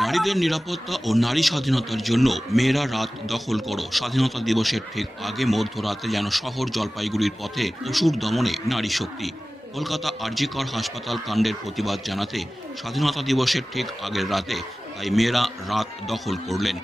নারীদের নিরাপত্তা ও নারী স্বাধীনতার জন্য মেয়েরা রাত দখল করো। স্বাধীনতা দিবসের ঠিক আগে মধ্যরাতে যেন শহর জলপাইগুড়ির পথে অসুর দমনে নারী শক্তি। কলকাতা আরজিকর হাসপাতাল কাণ্ডের প্রতিবাদ জানাতে স্বাধীনতা দিবসের ঠিক আগের রাতে তাই মেয়েরা রাত দখল করলেন।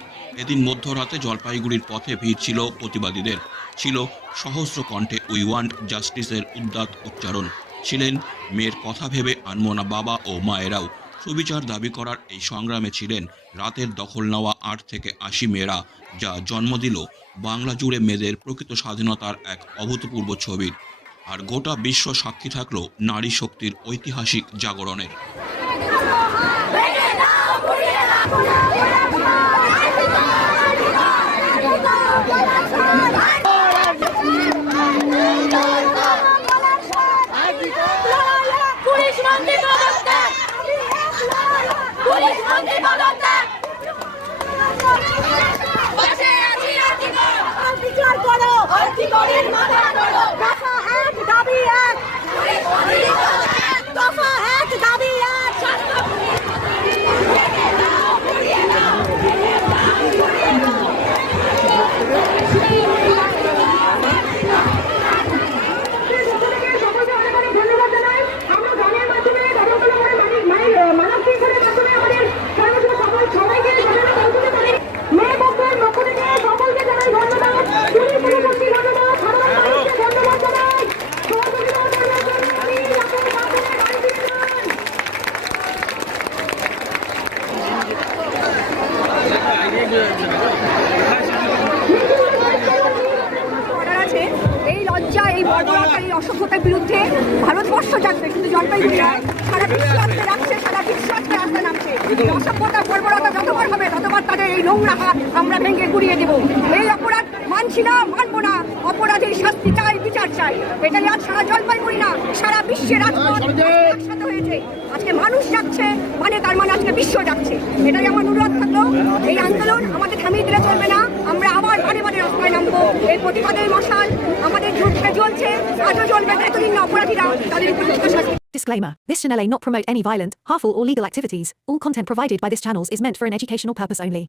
এদিন মধ্যরাতে জলপাইগুড়ির পথে ভিড় ছিল প্রতিবাদীদের। ছিল সহস্র কণ্ঠে উই ওয়ান্ট জাস্টিসের উদ্দাত উচ্চারণ। ছিলেন মেয়ের কথা ভেবে আনমোনা বাবা ও মায়েরাও। সুবিচার দাবি করার এই সংগ্রামে ছিলেন রাতের দখল নেওয়া আট থেকে আশি মেয়েরা, যা জন্ম দিল বাংলা জুড়ে মেয়েদের প্রকৃত স্বাধীনতার এক অভূতপূর্ব ছবির। আর গোটা বিশ্ব সাক্ষী থাকল নারী শক্তির ঐতিহাসিক জাগরণের। Anti-Volontaire আছে। এই লজ্জা, এই বর্বরতার অসভ্যতার বিরুদ্ধে ভারতবর্ষ যাচ্ছে শুধু জলপাইগুড়ি সারা বিশ্ব আজকে সারা বিশ্ব আজকে রাস্তা নামছে। অসভ্যতা, বর্বরতা যতবার হবে, ততবার তাদের এই নোংরা হাত আমরা ভেঙে গুড়িয়ে দেব। এই অপরাধ মানছি না, মানবো না। অপরাধের শাস্তি চাই, বিচার চাই। এটাই আজ সারা জলপাইগুড়ি না, সারা বিশ্বের রাজপথ আজকে মানুষ যাচ্ছে মানে তার মানে আজকে বিশ্ব যাচ্ছে এটাই আমার অনুরোধ থাকল এই আন্দোলন আমাদের থামিয়ে দিলে চলবে না আমরা আবার বারে বারে রাস্তায় নামবো এই প্রতিবাদের মশাল আমাদের ঝুঁকতে জ্বলছে আজও জ্বলবে এতদিন অপরাধীরা তাদের Disclaimer This channel may not promote any violent, harmful, or legal activities. All content provided by this channel is meant for an educational purpose only.